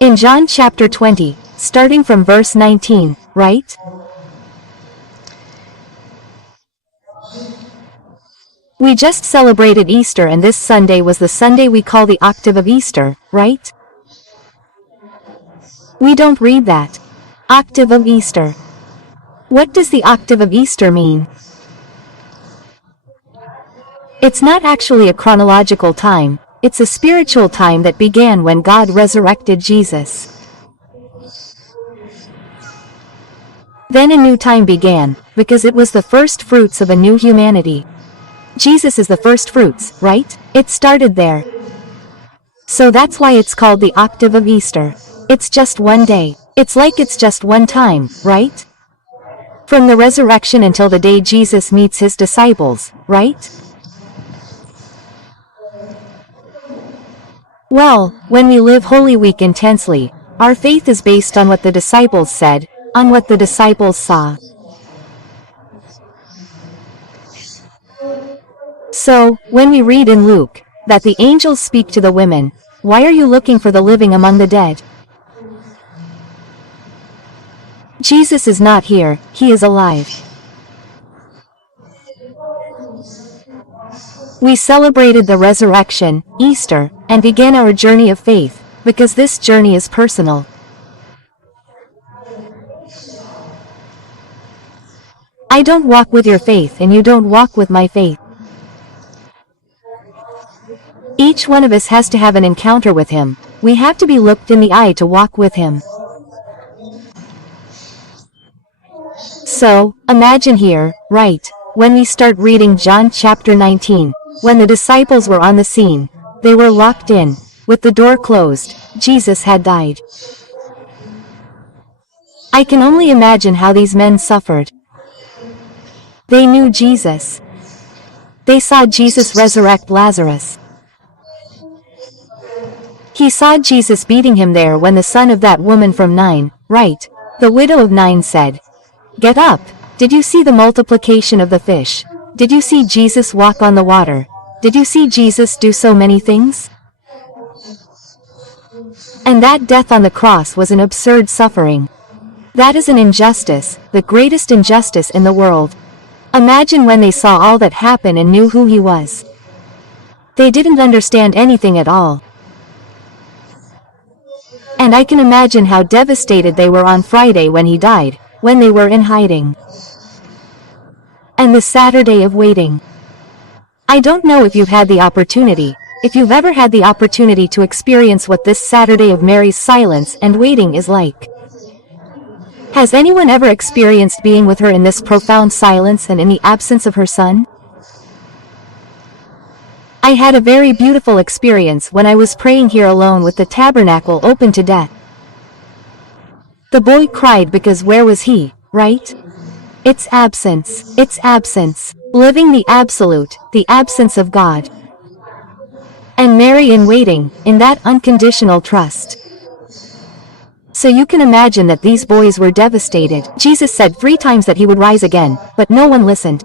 In John chapter 20, starting from verse 19, right? We just celebrated Easter, and this Sunday was the Sunday we call the octave of Easter, right? We don't read that. Octave of Easter. What does the octave of Easter mean? It's not actually a chronological time, it's a spiritual time that began when God resurrected Jesus. Then a new time began, because it was the first fruits of a new humanity. Jesus is the first fruits, right? It started there. So that's why it's called the octave of Easter. It's just one day. It's like it's just one time, right? From the resurrection until the day Jesus meets his disciples, right? Well, when we live Holy Week intensely, our faith is based on what the disciples said, on what the disciples saw. So, when we read in Luke, that the angels speak to the women, why are you looking for the living among the dead? Jesus is not here, he is alive. We celebrated the resurrection, Easter, and began our journey of faith, because this journey is personal. I don't walk with your faith and you don't walk with my faith. Each one of us has to have an encounter with him. We have to be looked in the eye to walk with him. So, imagine here, right, when we start reading John chapter 19, when the disciples were on the scene, they were locked in, with the door closed, Jesus had died. I can only imagine how these men suffered. They knew Jesus. They saw Jesus resurrect Lazarus. He saw Jesus beating him there when the son of that woman from Nain, right, the widow of Nain said, "Get up, did you see the multiplication of the fish? Did you see Jesus walk on the water? Did you see Jesus do so many things?" And that death on the cross was an absurd suffering. That is an injustice, the greatest injustice in the world. Imagine when they saw all that happened and knew who he was. They didn't understand anything at all. And I can imagine how devastated they were on Friday when he died, when they were in hiding. And the Saturday of waiting. I don't know if you've had the opportunity, if you've ever had the opportunity to experience what this Saturday of Mary's silence and waiting is like. Has anyone ever experienced being with her in this profound silence and in the absence of her son? I had a very beautiful experience when I was praying here alone with the tabernacle open to death. The boy cried because where was he, right? It's absence, living the absolute, the absence of God. And Mary in waiting, in that unconditional trust. So you can imagine that these boys were devastated. Jesus said 3 times that he would rise again, but no one listened.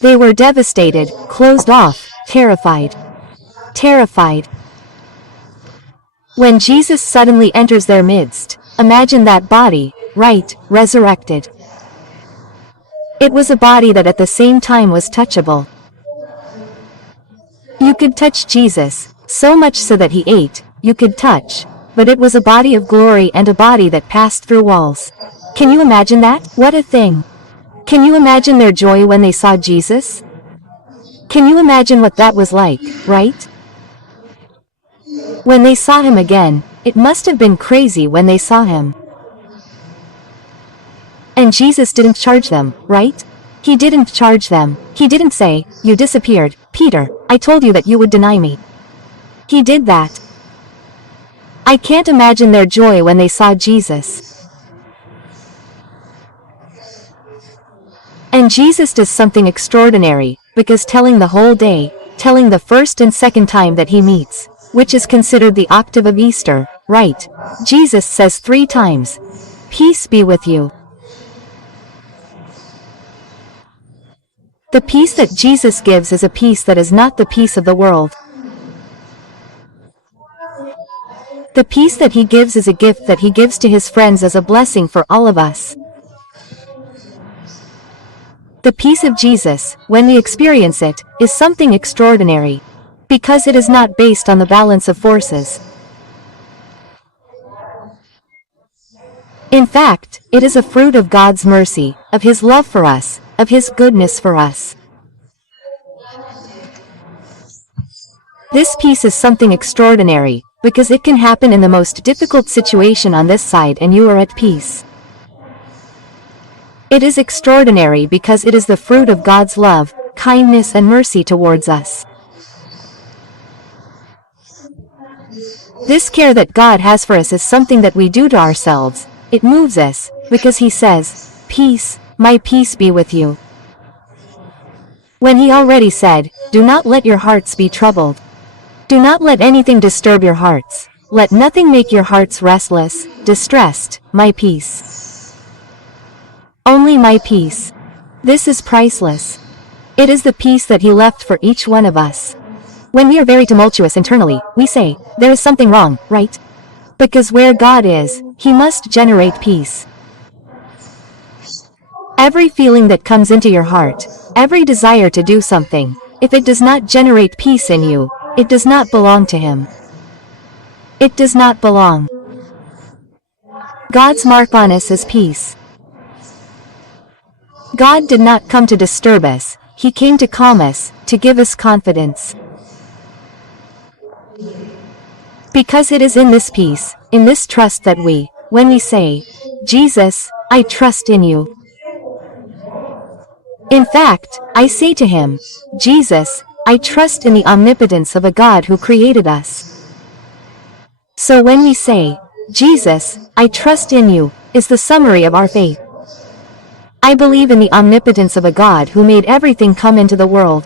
They were devastated, closed off, terrified. Terrified. When Jesus suddenly enters their midst, imagine that body, right, resurrected. It was a body that at the same time was touchable. You could touch Jesus, so much so that he ate, you could touch, but it was a body of glory and a body that passed through walls. Can you imagine that? What a thing! Can you imagine their joy when they saw Jesus? Can you imagine what that was like, right? When they saw him again, it must have been crazy when they saw him. And Jesus didn't charge them, right? He didn't charge them. He didn't say, "You disappeared, Peter, I told you that you would deny me." He did that. I can't imagine their joy when they saw Jesus. And Jesus does something extraordinary, because telling the whole day, telling the first and second time that he meets, which is considered the octave of Easter, right? Jesus says 3 times, "Peace be with you." The peace that Jesus gives is a peace that is not the peace of the world. The peace that he gives is a gift that he gives to his friends as a blessing for all of us. The peace of Jesus, when we experience it, is something extraordinary, because it is not based on the balance of forces. In fact, it is a fruit of God's mercy, of his love for us, of his goodness for us. This peace is something extraordinary, because it can happen in the most difficult situation on this side and you are at peace. It is extraordinary because it is the fruit of God's love, kindness and mercy towards us. This care that God has for us is something that we do to ourselves. It moves us, because he says, "Peace, my peace be with you." When he already said, "Do not let your hearts be troubled. Do not let anything disturb your hearts. Let nothing make your hearts restless, distressed, my peace. Only my peace." This is priceless. It is the peace that he left for each one of us. When we are very tumultuous internally, we say, there is something wrong, right? Because where God is, he must generate peace. Every feeling that comes into your heart, every desire to do something, if it does not generate peace in you, it does not belong to him. It does not belong. God's mark on us is peace. God did not come to disturb us, he came to calm us, to give us confidence. Because it is in this peace, in this trust that we, when we say, "Jesus, I trust in you." In fact, I say to him, "Jesus, I trust in the omnipotence of a God who created us." So when we say, "Jesus, I trust in you," is the summary of our faith. I believe in the omnipotence of a God who made everything come into the world.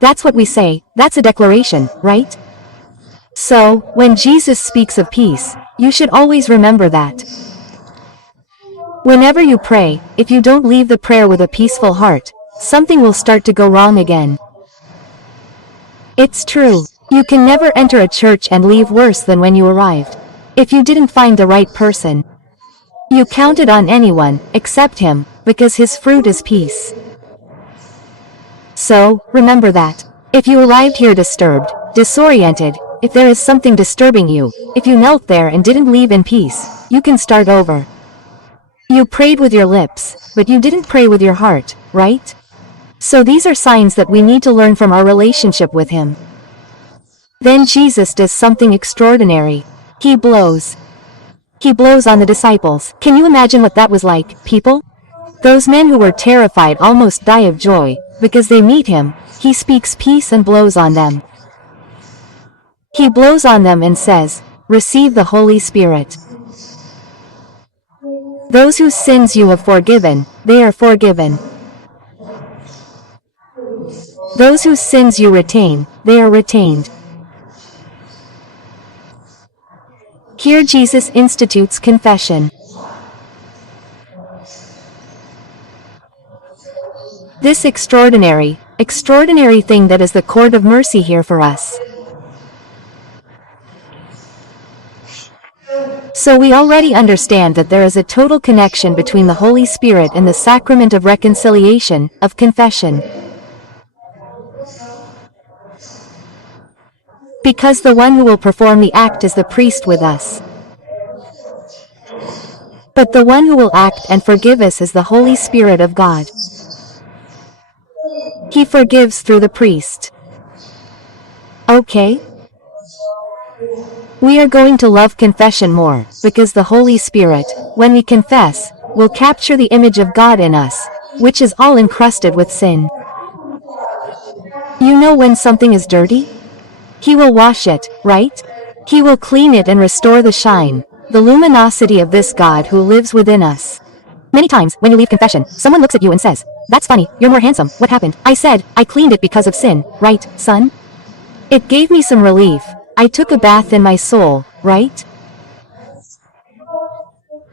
That's what we say, that's a declaration, right? So, when Jesus speaks of peace, you should always remember that. Whenever you pray, if you don't leave the prayer with a peaceful heart, something will start to go wrong again. It's true, you can never enter a church and leave worse than when you arrived. If you didn't find the right person, you counted on anyone, except him, because his fruit is peace. So, remember that. If you arrived here disturbed, disoriented, if there is something disturbing you, if you knelt there and didn't leave in peace, you can start over. You prayed with your lips, but you didn't pray with your heart, right? So these are signs that we need to learn from our relationship with him. Then Jesus does something extraordinary. He blows. He blows on the disciples. Can you imagine what that was like, people? Those men who were terrified almost die of joy, because they meet him. He speaks peace and blows on them. He blows on them and says, "Receive the Holy Spirit. Those whose sins you have forgiven, they are forgiven. Those whose sins you retain, they are retained." Here Jesus institutes confession. This extraordinary thing that is the court of mercy here for us. So we already understand that there is a total connection between the Holy Spirit and the sacrament of reconciliation, of confession. Because the one who will perform the act is the priest with us. But the one who will act and forgive us is the Holy Spirit of God. He forgives through the priest. Okay? We are going to love confession more, because the Holy Spirit, when we confess, will capture the image of God in us, which is all encrusted with sin. You know when something is dirty? He will wash it, right? He will clean it and restore the shine, the luminosity of this God who lives within us. Many times, when you leave confession, someone looks at you and says, "That's funny, you're more handsome, what happened?" I said, "I cleaned it because of sin, right, son?" It gave me some relief. I took a bath in my soul, right?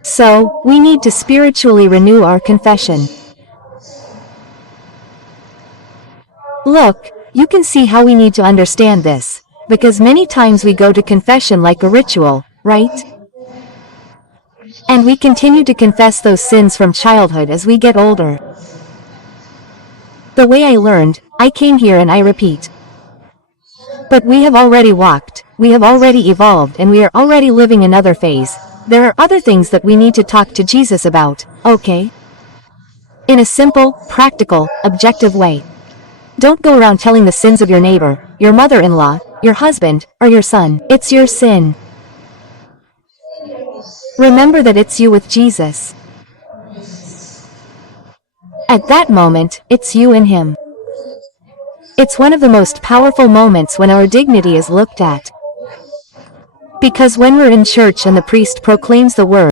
So, we need to spiritually renew our confession. Look, you can see how we need to understand this. because many times we go to confession like a ritual, right? And we continue to confess those sins from childhood as we get older. The way I learned, I came here and I repeat. But we have already walked, we have already evolved, and we are already living another phase. There are other things that we need to talk to Jesus about, okay? In a simple, practical, objective way. Don't go around telling the sins of your neighbor, your mother-in-law, your husband, or your son. It's your sin. Remember that it's you with Jesus. At that moment, it's you and him. It's one of the most powerful moments when our dignity is looked at. Because when we're in church and the priest proclaims the word,